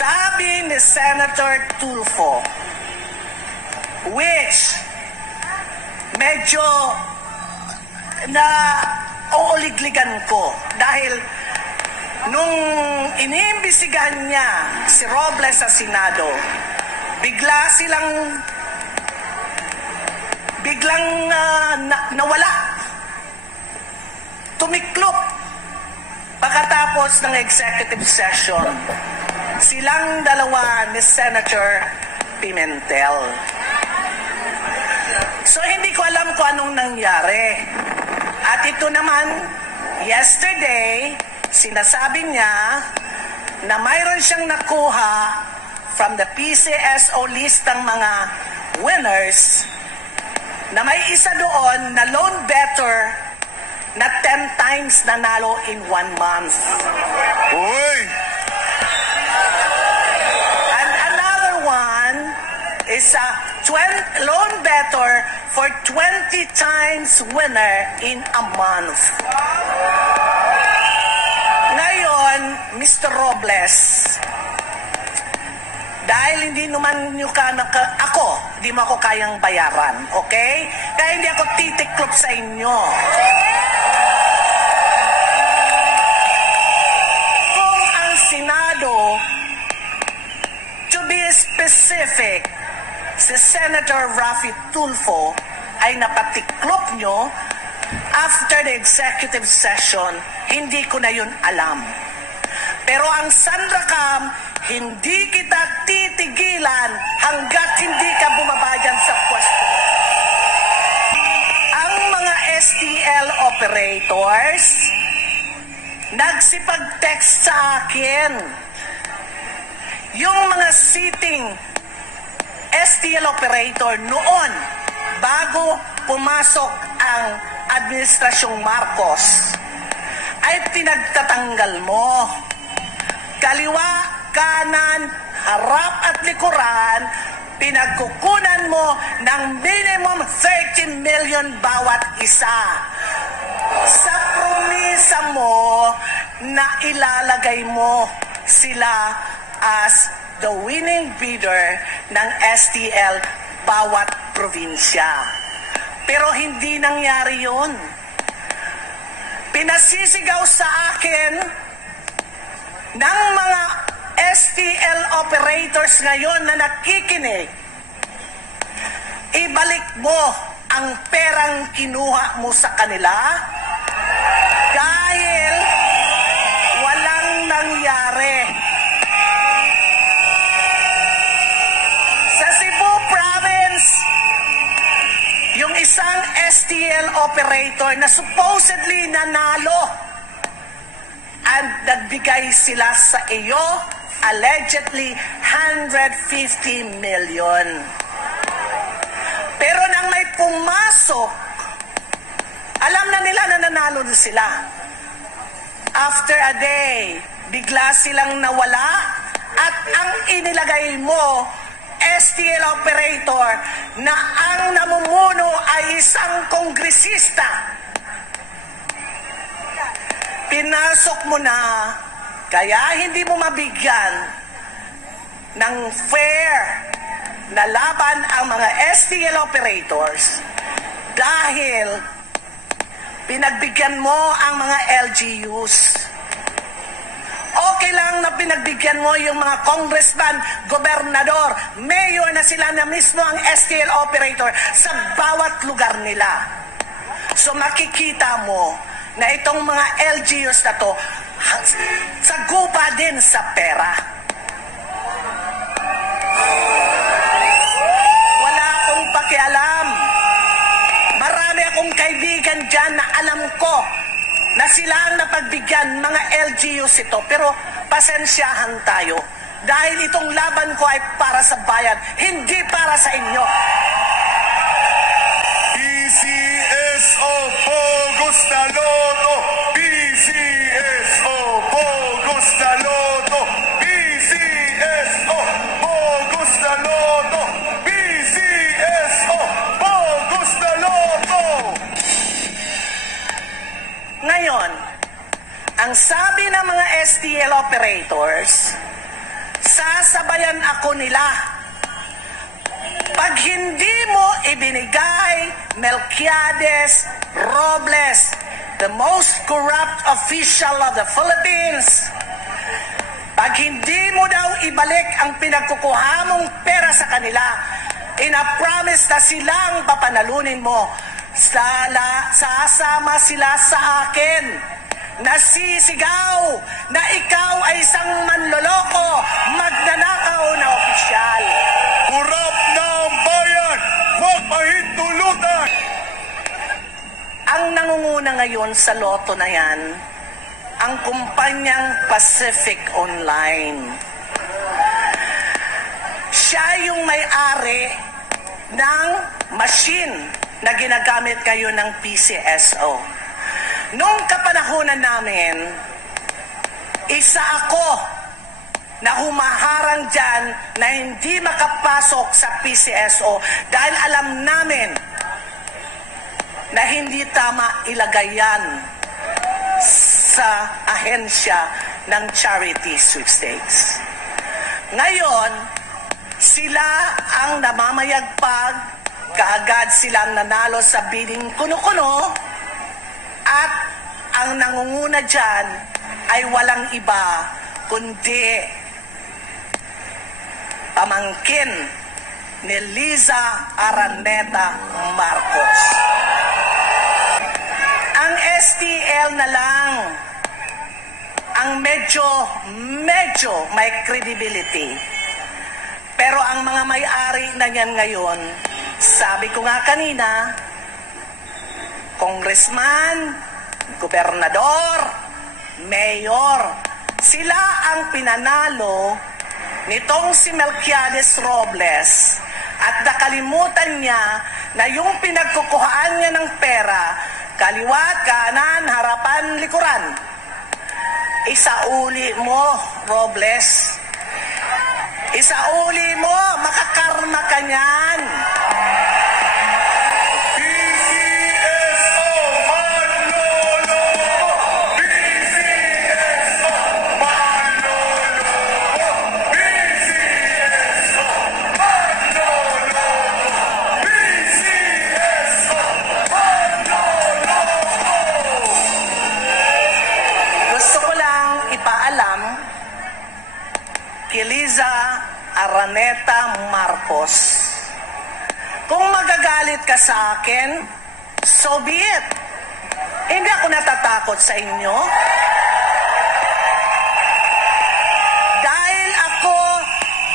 Sabi ni Senator Tulfo, which medyo na uuligligan ko dahil nung iniimbisigahan niya si Robles sa Senado, biglang nawala, tumiklop pagkatapos ng executive session. Silang dalawa ni Senator Pimentel. So hindi ko alam kung anong nangyari. At ito naman, yesterday, sinasabi niya na mayroon siyang nakuha from the PCSO list ng mga winners na may isa doon na loan better na 10 times nanalo in 1 month. Uy! And another one is a loan better for 20 times winner in a month. Ngayon, Mr. Robles, dahil hindi naman nyo hindi mo ako kayang bayaran, okay? Kaya hindi ako titiklop sa inyo. Kung ang Senado, to be specific, si Senator Raffy Tulfo ay napatiklop nyo after the executive session, hindi ko na yun alam. Pero ang Sandracam, hindi kita titigilan hanggat hindi ka bumabayan sa pwesto. Ang mga STL operators nagsipag-text sa akin. Yung mga sitting STL operator noon, bago pumasok ang Administrasyong Marcos, ay pinagtatanggal mo. Kaliwa, kanan, harap at likuran, pinagkukunan mo ng minimum 30 million bawat isa. Sa promisa mo na ilalagay mo sila as the winning bidder ng STL bawat probinsya. Pero hindi nangyari yun. Pinasisigaw sa akin ng mga STL operators ngayon na nakikinig, ibalik mo ang perang kinuha mo sa kanila dahil walang nangyari. Sa Cebu Province, yung isang STL operator na supposedly nanalo and nagbigay sila sa iyo allegedly 150 million. Pero nang may pumasok, alam na nila na nanalo na sila. After a day, bigla silang nawala at ang inilagay mo, STL operator, na ang namumuno ay isang kongresista. Pinasok mo na, kaya hindi mo mabigyan ng fair na laban ang mga STL operators dahil pinagbigyan mo ang mga LGUs. Okay lang na pinagbigyan mo yung mga congressman, gobernador, mayor na sila na mismo ang STL operator sa bawat lugar nila. So makikita mo na itong mga LGUs na to, sagupa din sa pera. Wala akong pakialam. Marami akong kaibigan dyan na alam ko na sila ang napagbigyan, mga LGUs ito. Pero pasensyahan tayo. Dahil itong laban ko ay para sa bayan, hindi para sa inyo. PCSO Bogus na Loto! PCSO Bogus na Loto! PCSO Bogus na Loto! PCSO Bogus na Loto! Ngayon, ang sabi ng mga STL operators, Pagsasabayan ako nila. Pag hindi mo ibinigay, Melquiades Robles, the most corrupt official of the Philippines, pag hindi mo daw ibalik ang pinagkukuha mong pera sa kanila, ina-promise na silang papanalunin mo, sasama sila sa akin. Nasisigaw na ikaw ay isang manloloko, magnanakaw na opisyal. Kurap na ang bayan, huwag mahintulutan! Ang nangunguna ngayon sa loto na yan, ang kumpanyang Pacific Online. Siya yung may-ari ng machine na ginagamit ngayon ng PCSO. Noong kapanahunan namin, isa ako na humaharang dyan na hindi makapasok sa PCSO dahil alam namin na hindi tama ilagay yan sa ahensya ng charity sweepstakes. Ngayon, sila ang namamayagpag, kaagad silang nanalo sa bidding kuno-kuno, at ang nangunguna dyan ay walang iba kundi pamangkin ni Liza Araneta Marcos. Ang STL na lang ang medyo may credibility. Pero ang mga may-ari na niyan ngayon, sabi ko nga kanina, congressman, gobernador, mayor, sila ang pinanalo nitong si Melquiades Robles at nakalimutan niya na yung pinagkukuhaan niya ng pera, kaliwat, kanan, harapan, likuran. Isauli mo, Robles. Isauli mo, makakarma ka niyan. Liza Araneta Marcos, kung magagalit ka sa akin, so be it. Hindi ako natatakot sa inyo. Dahil ako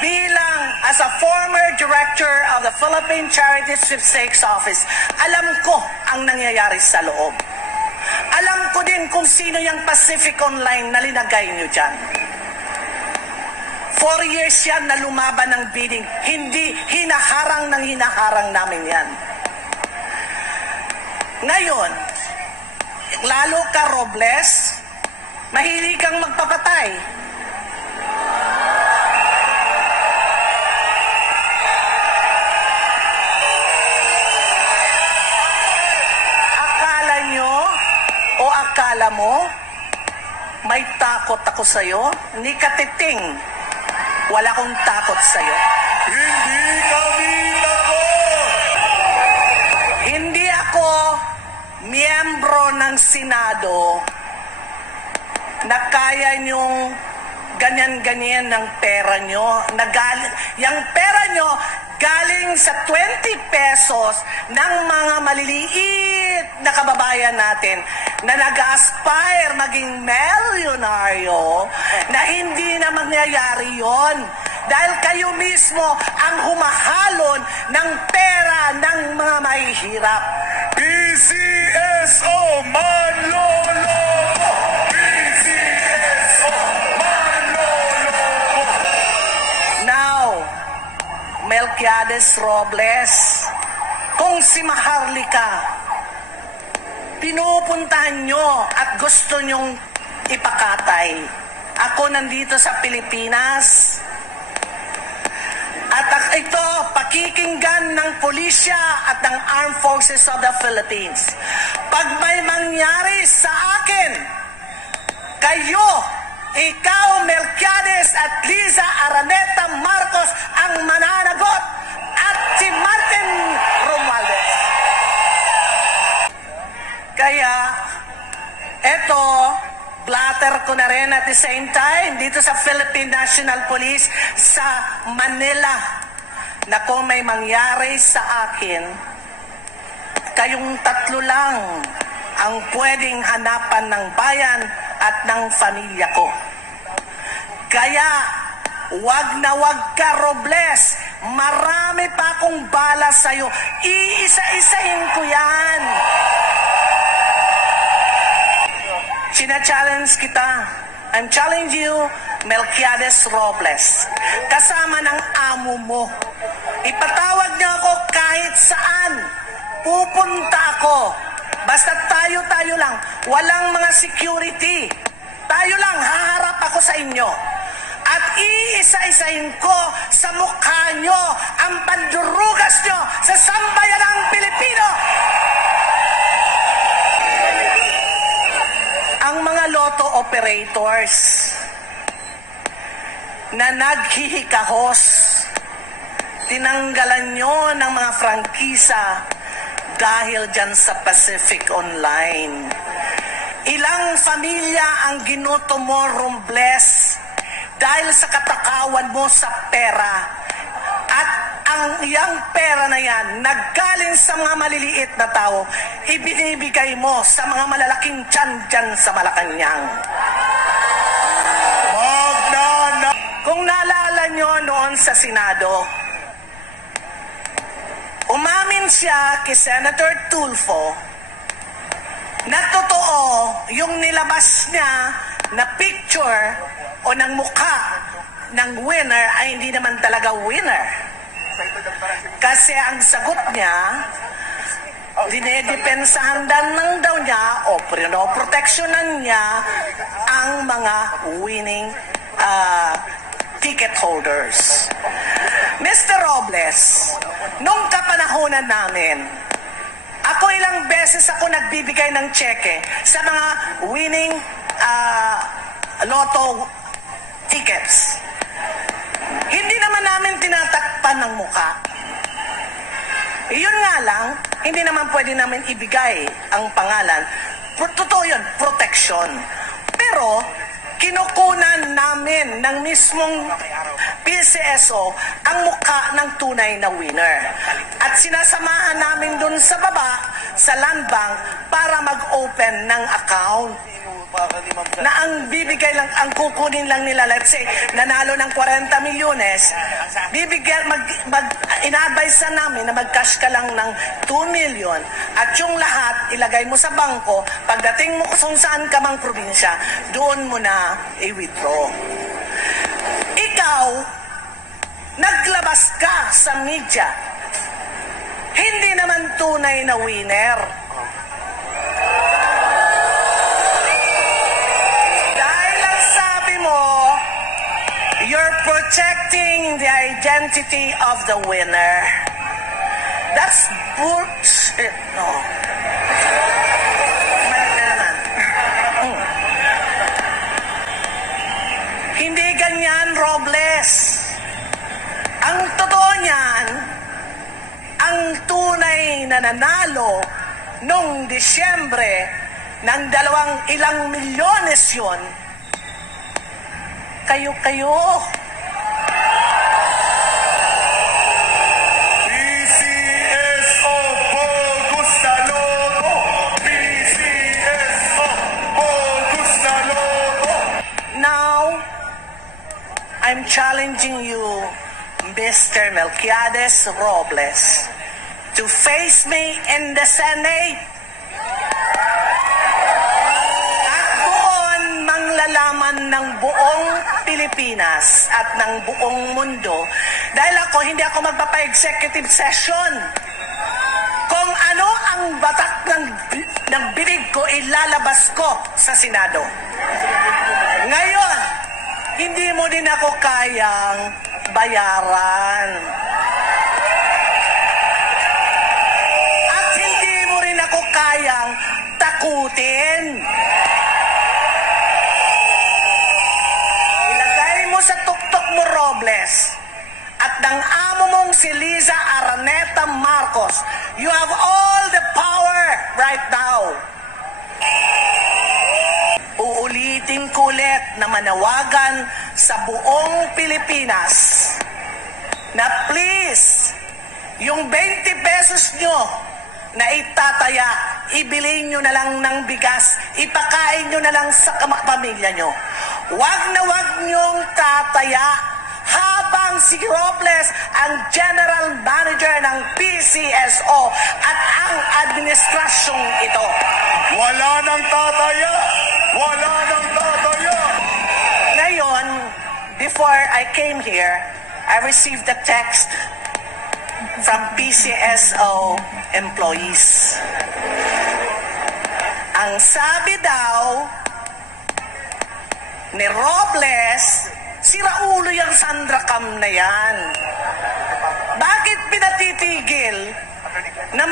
bilang as a former director of the Philippine Charity Sweepstakes Office, alam ko ang nangyayari sa loob. Alam ko din kung sino yung Pacific Online na linagay nyo dyan. 4 years yan na lumaban ng bidding. Hindi hinaharang namin yan. Ngayon, lalo ka, Robles, mahilig kang magpapatay. Akala nyo o akala mo may takot ako sa'yo? Ni katiting. Wala akong takot sa'yo. Hindi kami takot! Hindi ako miyembro ng Senado na kaya niyong ganyan-ganyan ng pera nyo. Yung pera nyo galing sa 20 pesos ng mga maliliit na kababayan natin na nag-aspire maging milyonaryo na hindi na mangyayari yon dahil kayo mismo ang humahalon ng pera ng mga mahihirap. PCSO manloloko! PCSO manloloko! Now, Melquiades Robles, kung si Maharlika pinupuntahan nyo at gusto nyong ipakatay, ako nandito sa Pilipinas at ito pakikinggan ng pulisya at ng Armed Forces of the Philippines. Pag may mangyari sa akin, kayo, ikaw, Melquiades at Liza Araneta the same time, dito sa Philippine National Police sa Manila, na kung may mangyari sa akin, kayong tatlo lang ang pwedeng hanapan ng bayan at ng pamilya ko. Kaya, wag na wag ka, Robles. Marami pa akong bala sa'yo. Iisa-isahin ko yan. Sina-challenge kita. I'm challenge you, Melquiades Robles. Kasama ng amo mo. Ipatawag niyo ako kahit saan. Pupunta ako. Basta tayo-tayo lang. Walang mga security. Tayo lang, haharap ako sa inyo. At iisa-isahin ko sa mukha nyo ang pandurugas nyo sa sambayanang Pilipino. Ang mga lotto operators na naghihikahos, tinanggalan nyo ng mga prangkisa dahil dyan sa Pacific Online. Ilang pamilya ang ginuto mo, Robles, dahil sa katakawan mo sa pera. At ang iyang pera na yan, naggaling sa mga maliliit na tao, ibinibigay mo sa mga malalaking tiyan dyan sa Malacanang. Kung naalala nyo noon sa Senado, umamin siya kay Senator Tulfo na totoo yung nilabas niya na picture o ng mukha ng winner ay hindi naman talaga winner. Kasi ang sagot niya, dinedepensahan lang daw niya o pinoproteksyonan niya ang mga winning ticket holders. Mr. Robles, nung kapanahonan namin, ako ilang beses ako nagbibigay ng cheque sa mga winning lotto tickets. Hindi naman namin tinatakpan ng muka. Yun nga lang, hindi naman pwede namin ibigay ang pangalan. Totoo yun, protection. Pero, kinukunan namin ng mismong PCSO ang mukha ng tunay na winner. At sinasamahan namin dun sa baba, sa land bank, para mag-open ng account. Na ang bibigay lang, ang kukunin lang nila, let's say, nanalo ng 40 milyones, bibigyan, ina-advise namin na mag-cash ka lang ng 2 million at yung lahat ilagay mo sa bangko, pagdating mo kung saan ka mang probinsya, doon mo na i-withdraw. Ikaw, naglabas ka sa media, hindi naman tunay na winner. You're protecting the identity of the winner. That's bullshit. No. Hindi ganyan, Robles. Ang totoo niyan, ang tunay na nanalo noong Disyembre ng 2 milyones yun, kayo-kayo. PCSO Bogus na Lotto! PCSO Bogus na Lotto! Now, I'm challenging you, Mr. Melquiades Robles, to face me in the Senate. Lalaman ng buong Pilipinas at ng buong mundo dahil hindi ako magpapa-executive session. Kung ano ang batak ng binig ko, ilalabas ko sa Senado. Ngayon, hindi mo din ako kayang bayaran. At hindi mo rin ako kayang takutin. Sa tuktok mo, Robles, at ng amo mong si Liza Araneta Marcos, you have all the power right now. Uulitin uulitin ko ulit na manawagan sa buong Pilipinas na please, yung 20 pesos nyo na itataya, ibili nyo na lang ng bigas, ipakain nyo na lang sa pamilya nyo. Wag na wag nyong tataya habang si Robles ang General Manager ng PCSO at ang administrasyong ito. Wala nang tataya! Wala nang tataya! Ngayon, before I came here, I received a text from PCSO employees. Ang sabi daw ni Robles, sira ulo yung Sandra Cam na yan. Bakit pinatitigil na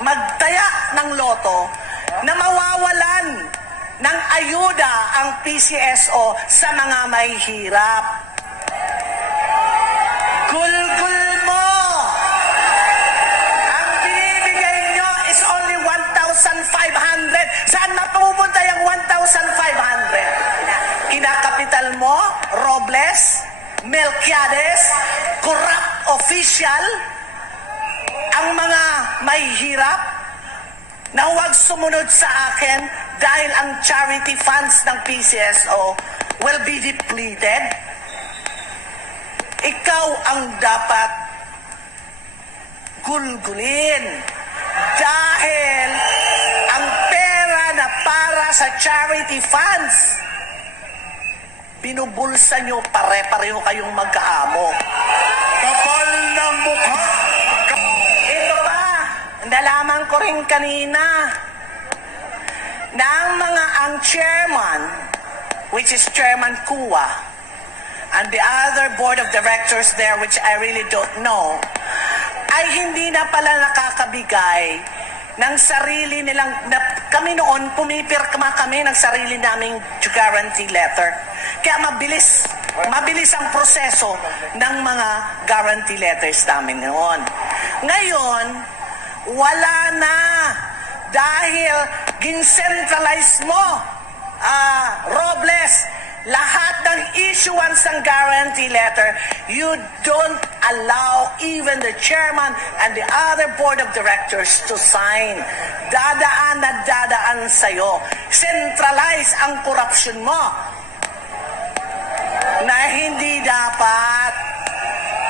magtaya ng loto na mawawalan ng ayuda ang PCSO sa mga mahihirap? Gulgul mo! Ang binibigay nyo is only 1,500. Saan mapupunta yung 1,500? Kinakapital mo, Robles, Melquiades, corrupt official, ang mga mahihirap na huwag sumunod sa akin dahil ang charity funds ng PCSO will be depleted. Ikaw ang dapat gulgulin dahil ang pera na para sa charity funds, binubulsa nyo, pare-pareho kayong magkaamo. Kapal ng mukha! Ito pa, nalaman ko rin kanina na ang chairman, which is Chairman Kua, and the other board of directors there, which I really don't know, ay hindi na pala nakakabigay ng sarili nilang, kami noon, pumipirma kami ng sarili naming guarantee letter. Kaya mabilis ang proseso ng mga guarantee letters namin noon. Ngayon, wala na dahil gincentralize mo, Robles, lahat ng issuance ng guarantee letter, you don't allow even the chairman and the other board of directors to sign. Dadaan na dadaan sa'yo. Centralize ang corruption mo na hindi dapat.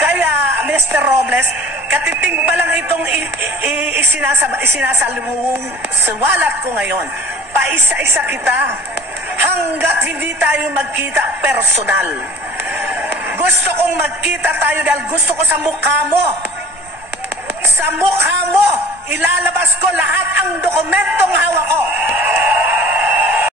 Kaya, Mr. Robles, katiting pa lang itong isinasaluwalat ko ngayon. Paisa-isa kita. Hanggat hindi tayo magkita personal. Gusto kong magkita tayo dahil gusto ko sa mukha mo. Sa mukha mo, ilalabas ko lahat ang dokumentong hawak ko.